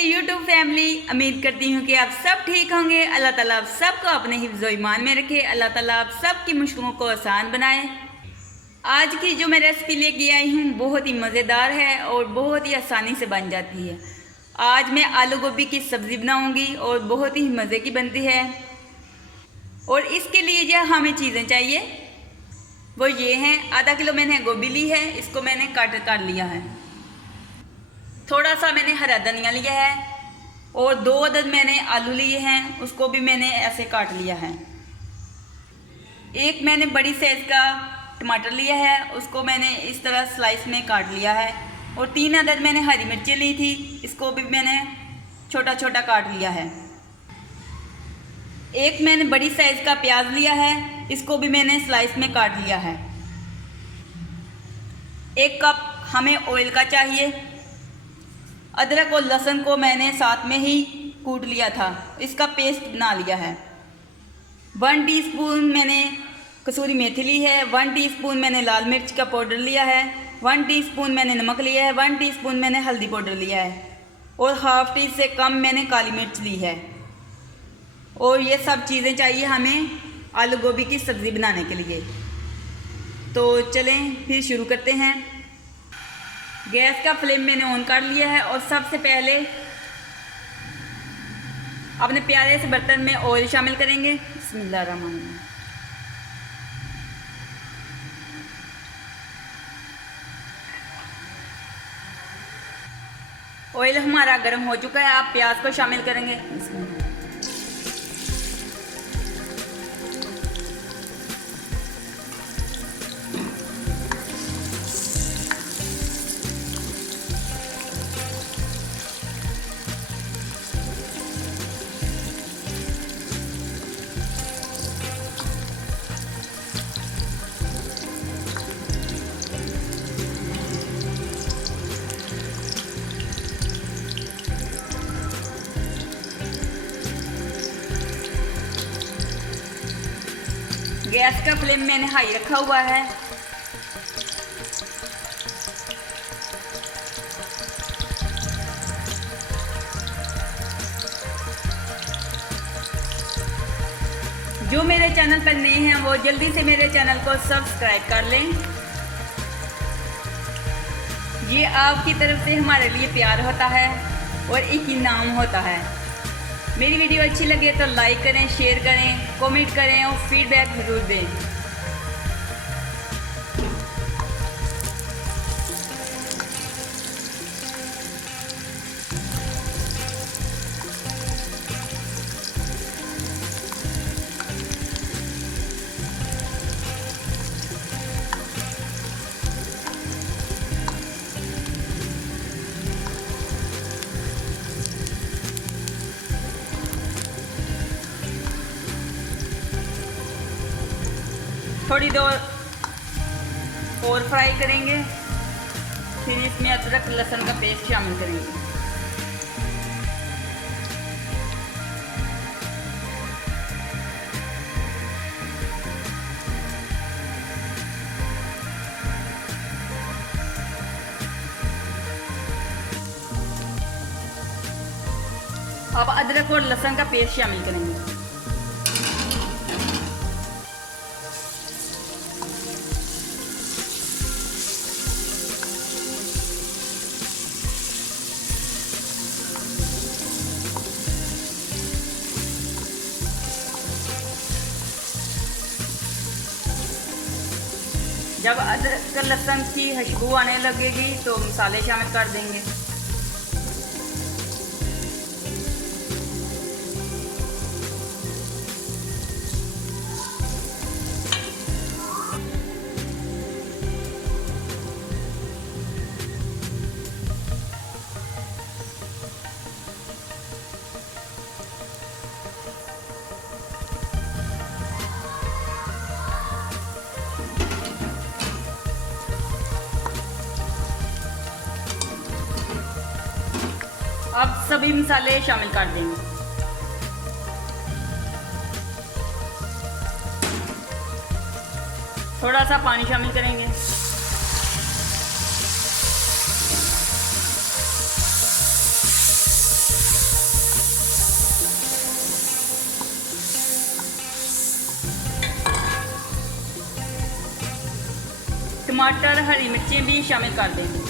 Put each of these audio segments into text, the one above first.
मेरी YouTube family, उम्मीद करती हूँ कि आप सब ठीक होंगे। अल्लाह ताला आप सबको अपने हिफ्ज़ व ईमान में रखे। अल्लाह ताला आप सब की मुश्किलों को आसान बनाए। आज की जो मैं रेसिपी लेके आई हूँ बहुत ही मज़ेदार है और बहुत ही आसानी से बन जाती है। आज मैं आलू गोभी की सब्ज़ी बनाऊँगी और बहुत ही मज़े की बनती है। और इसके लिए जो हमें चीज़ें चाहिए वो ये हैं। आधा किलो मैंने गोभी ली है, इसको मैंने काट लिया है। थोड़ा सा मैंने हरा धनिया लिया है और 2 अदद मैंने आलू लिए हैं, उसको भी मैंने ऐसे काट लिया है। एक मैंने बड़ी साइज़ का टमाटर लिया है, उसको मैंने इस तरह स्लाइस में काट लिया है। और 3 अदद मैंने हरी मिर्चें ली थी, इसको भी मैंने छोटा छोटा काट लिया है। एक मैंने बड़ी साइज़ का प्याज लिया है, इसको भी मैंने स्लाइस में काट लिया है। 1 कप हमें ऑयल का चाहिए। अदरक और लहसुन को मैंने साथ में ही कूट लिया था, इसका पेस्ट बना लिया है। 1 टीस्पून मैंने कसूरी मेथी ली है, 1 टीस्पून मैंने लाल मिर्च का पाउडर लिया है, 1 टीस्पून मैंने नमक लिया है, 1 टीस्पून मैंने हल्दी पाउडर लिया है और हाफ टी से कम मैंने काली मिर्च ली है। और ये सब चीज़ें चाहिए हमें आलू गोभी की सब्ज़ी बनाने के लिए। तो चलें फिर शुरू करते हैं। गैस का फ्लेम मैंने ऑन कर लिया है और सबसे पहले अपने प्यारे से बर्तन में ऑयल शामिल करेंगे। बिस्मिल्लाहिर्रहमानिर्रहीम। ऑयल हमारा गर्म हो चुका है, आप प्याज को शामिल करेंगे। गैस का फ्लेम मैंने हाई रखा हुआ है। जो मेरे चैनल पर नए हैं वो जल्दी से मेरे चैनल को सब्सक्राइब कर लें। ये आपकी तरफ से हमारे लिए प्यार होता है और एक इनाम होता है। मेरी वीडियो अच्छी लगे तो लाइक करें, शेयर करें, कमेंट करें और फीडबैक ज़रूर दें। थोड़ी देर और फ्राई करेंगे, फिर इसमें अदरक लहसुन का पेस्ट शामिल करेंगे। अब अदरक और लहसुन का पेस्ट शामिल करेंगे। जब अदरक लहसुन की खुशबू आने लगेगी तो मसाले शामिल कर देंगे। अब सभी मसाले शामिल कर देंगे। थोड़ा सा पानी शामिल करेंगे। टमाटर हरी मिर्चें भी शामिल कर देंगे।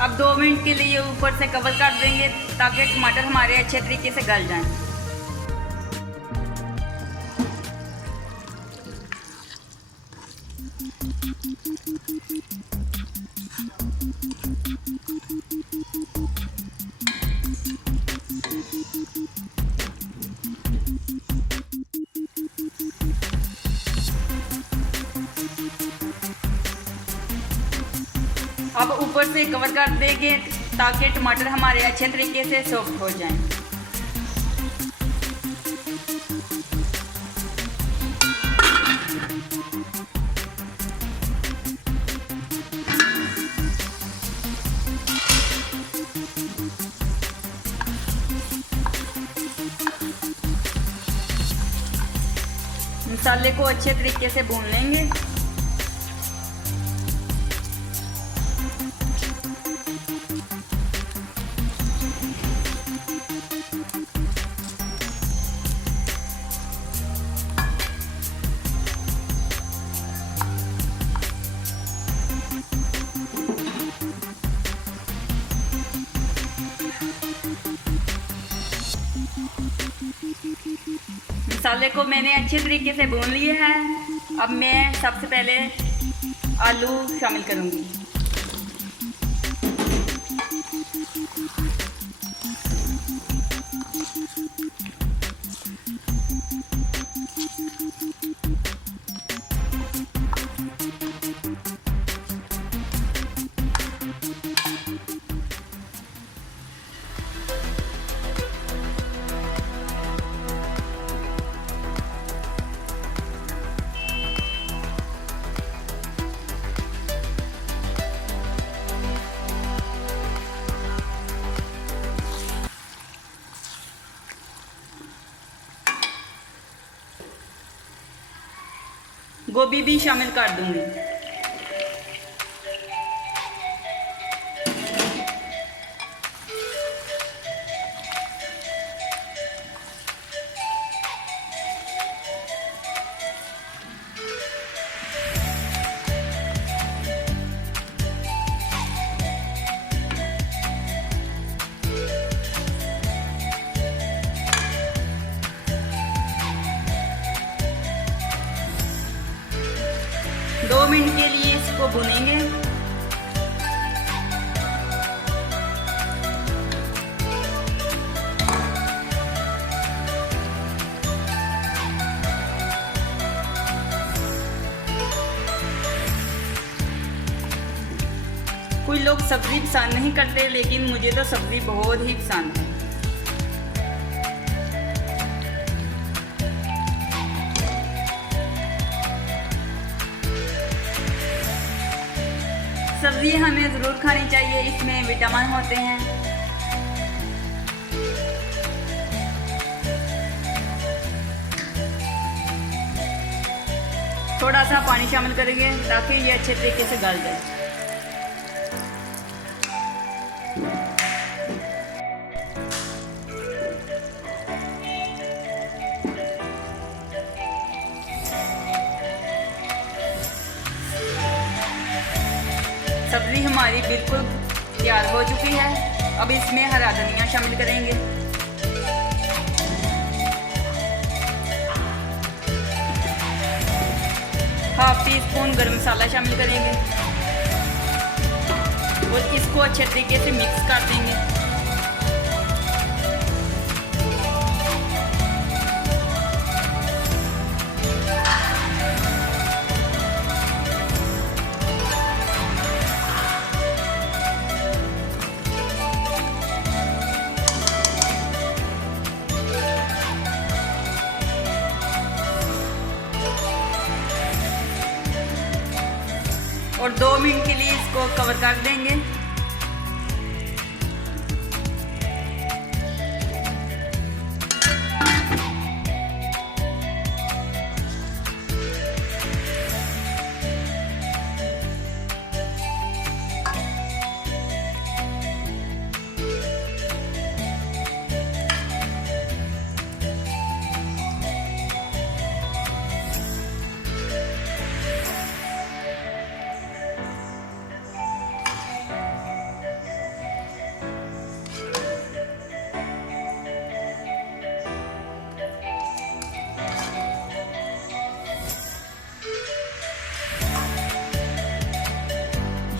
अब 2 मिनट के लिए ऊपर से कवर कर देंगे ताकि टमाटर हमारे अच्छे तरीके से गल जाएं। अब ऊपर से कवर कर देंगे ताकि टमाटर हमारे अच्छे तरीके से सॉफ्ट हो जाएं। मसाले को अच्छे तरीके से भून लेंगे। मसाले को मैंने अच्छे तरीके से भून लिए हैं। अब मैं सबसे पहले आलू शामिल करूंगी। गोभी भी शामिल कर दूंगी। दो मिनट के लिए इसको भूनेंगे। कोई लोग सब्जी पसंद नहीं करते, लेकिन मुझे तो सब्जी बहुत ही पसंद है। सब्जी हमें ज़रूर खानी चाहिए, इसमें विटामिन होते हैं। थोड़ा सा पानी शामिल करेंगे ताकि ये अच्छे तरीके से गल जाए। सब्ज़ी हमारी बिल्कुल तैयार हो चुकी है। अब इसमें हरा धनिया शामिल करेंगे। हाफ टी स्पून गरम मसाला शामिल करेंगे और इसको अच्छे तरीके से मिक्स कर देंगे। इसको कवर कर देंगे।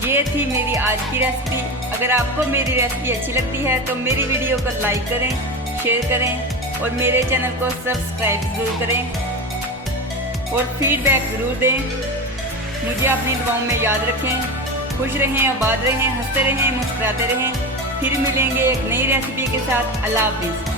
ये थी मेरी आज की रेसिपी। अगर आपको मेरी रेसिपी अच्छी लगती है तो मेरी वीडियो को लाइक करें, शेयर करें और मेरे चैनल को सब्सक्राइब ज़रूर करें और फीडबैक ज़रूर दें। मुझे अपनी दुआओं में याद रखें। खुश रहें, आबाद रहें, हंसते रहें, मुस्कुराते रहें। फिर मिलेंगे एक नई रेसिपी के साथ। अल्लाह हाफिज़।